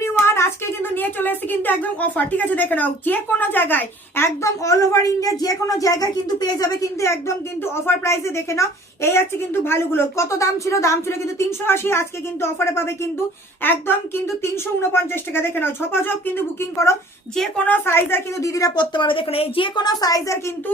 Everyone, আজকে কিন্তু নিয়ে চলে এসেছি কিন্তু একদম অফার, ঠিক আছে? দেখে নাও, যে কোনো জায়গায় একদম অল ওভার ইন্ডিয়া যে কোনো জায়গায় কিন্তু পেয়ে যাবে কিন্তু একদম কিন্তু অফার প্রাইসে। দেখে নাও, এই আছে কিন্তু ভালোগুলো। কত দাম ছিল কিন্তু 380, আজকে কিন্তু অফারে পাবে কিন্তু একদম কিন্তু 349 টাকা। দেখে নাও, ঝপাঝপ কিন্তু বুকিং করো, যে কোনো সাইজের কিন্তু দিদিরা পড়তে পারবে। দেখো এই যে কোনো সাইজের কিন্তু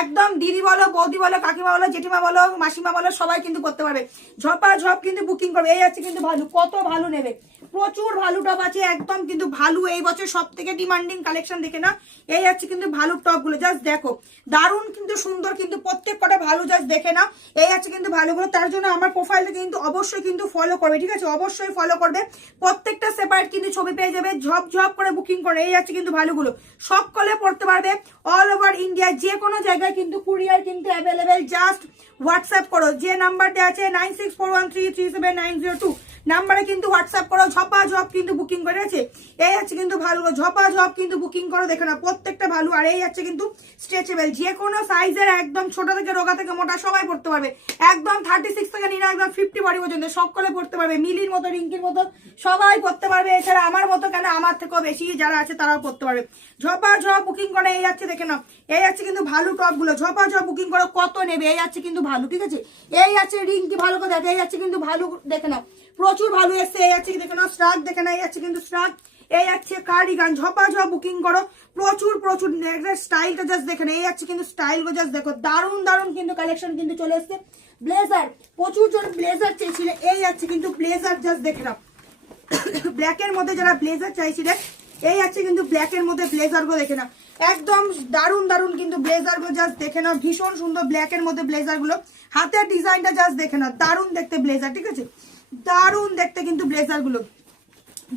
একদম দিদি বলো, বৌদি বলো, কাকিমা বলো, জেঠিমা বলো, মাসিমা বলো, সবাই কিন্তু পড়তে পারবে। ঝপাঝপ কিন্তু বুকিং করবে। এই আছে কিন্তু ভালো, কত ভালো নেবে, প্রচুর ভালো টপ আছে একদম কিন্তু ভালো। এই বছর সব থেকে ডিমান্ডিং কালেকশন। দেখে না, এই আছে কিন্তু ভালো টপ গুলো, জাস্ট দেখো দারুণ কিন্তু সুন্দর কিন্তু প্রত্যেক কটা ভালো, জাস্ট দেখে না। এই আছে কিন্তু ভালোগুলো, তার জন্য আমার প্রোফাইলটা কিন্তু অবশ্যই কিন্তু ফলো করবে, ঠিক আছে? অবশ্যই ফলো করবে, প্রত্যেকটা সেপারেট কিন্তু ছবি পেয়ে যাবে। ঝপ ঝপ করে বুকিং করে। এই আছে কিন্তু ভালোগুলো, সকলে পড়তে পারবে অল ওভার ইন্ডিয়া যে কোনো জায়গায় কিন্তু কুরিয়ার কিন্তু অ্যাভেলেবেল। জাস্ট হোয়াটসঅ্যাপ করো, যে নাম্বার দেওয়া আছে 9641337902 নাম্বারে কিন্তু হোয়াটসঅ্যাপ করো, ঝপাঝপ কিন্তু বুকিং করে আছে। এই হচ্ছে কিন্তু ভালো, ঝপাঝপ কিন্তু বুকিং করো। দেখো না, প্রত্যেকটা ভালো। আর এই হচ্ছে কিন্তু স্ট্রেচেবল, যে কোনো সাইজের একদম ছোট থেকে রোগা থেকে মোটা সবাই পড়তে পারবে। একদম 36 থেকে নিয়ে একদম 50 বডি পর্যন্ত সকলে পড়তে পারবে। মিলির মতো, রিঙ্কির মতো সবাই পড়তে পারবে। এছাড়া আমার মতো কেন, আমার থেকেও বেশি যারা আছে তারাও পড়তে পারবে। ঝপাঝপ বুকিং করে। এই যাচ্ছে দেখে নাও, এই আছে কিন্তু ভালো টপ গুলো, ঝপাঝপ বুকিং করো। কত নেবে? এই আছে কিন্তু ভালো, ঠিক আছে? এই আছে রিঙ্কি ভালো করে দেখে, এই আছে কিন্তু ভালো, দেখে নাও প্রচুর ভালো এসছে। এই আছে দেখে নাও স্ট্রাক, দেখে না, এই আছে কিন্তু স্ট্রাক। এই আছে কার্ডিগান, ঝপাঝপ বুকিং করো। প্রচুর প্রচুর স্টাইলটা জাস্ট দেখে না, এই আছে কিন্তু স্টাইল গো, জাস্ট দেখো দারুণ দারুণ কিন্তু কালেকশন কিন্তু চলে এসছে। ব্লেজার, প্রচুর জন ব্লেজার চেয়েছিলে, এই আছে কিন্তু ব্লেজার, জাস্ট দেখে নাও ব্ল্যাকের মধ্যে যারা ব্লেজার চাইছিলেন, এই আছে কিন্তু ব্ল্যাকের মধ্যে ব্লেজার গো, দেখে নাও একদম দারুণ দারুণ কিন্তু ব্লেজার গো, জাস্ট দেখে নাও ভীষণ সুন্দর ব্ল্যাকের মধ্যে ব্লেজার গুলো। হাতের ডিজাইনটা জাস্ট দেখে নাও, দারুণ দেখতে ব্লেজার, ঠিক আছে? দারুণ দেখতে কিন্তু ব্লেজার গুলো,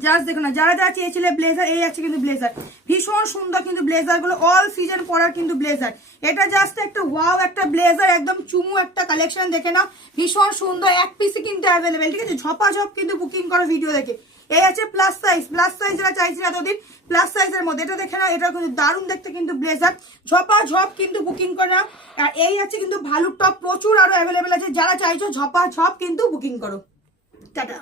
জাস্ট দেখো না। যারা যারা চেয়েছিলে ব্লেজার, এই আছে কিন্তু ব্লেজার ভীষণ সুন্দর কিন্তু ব্লেজার গুলো, অল সিজন পরার কিন্তু ব্লেজার। এটা জাস্ট একটা ওয়াও একটা ব্লেজার, একদম চুমু একটা কালেকশন। দেখে নাও ভীষণ সুন্দর, এক পিসে কিন্তু অ্যাভেলেবেল, ঠিক আছে? ঝপাঝপ কিন্তু বুকিং করো ভিডিও দেখে। এই আছে প্লাস সাইজ, প্লাস সাইজ যারা চাইছিল এতদিন প্লাস সাইজের মধ্যে, এটা দেখে নাও, এটা কিন্তু দারুণ দেখতে কিন্তু ব্লেজার। ঝপাঝপ কিন্তু বুকিং করে নাও। আর এই আছে কিন্তু ভালো টপ, প্রচুর আরো অ্যাভেলেবেল আছে, যারা চাইছো ঝপাঝপ কিন্তু বুকিং করো। টাটা।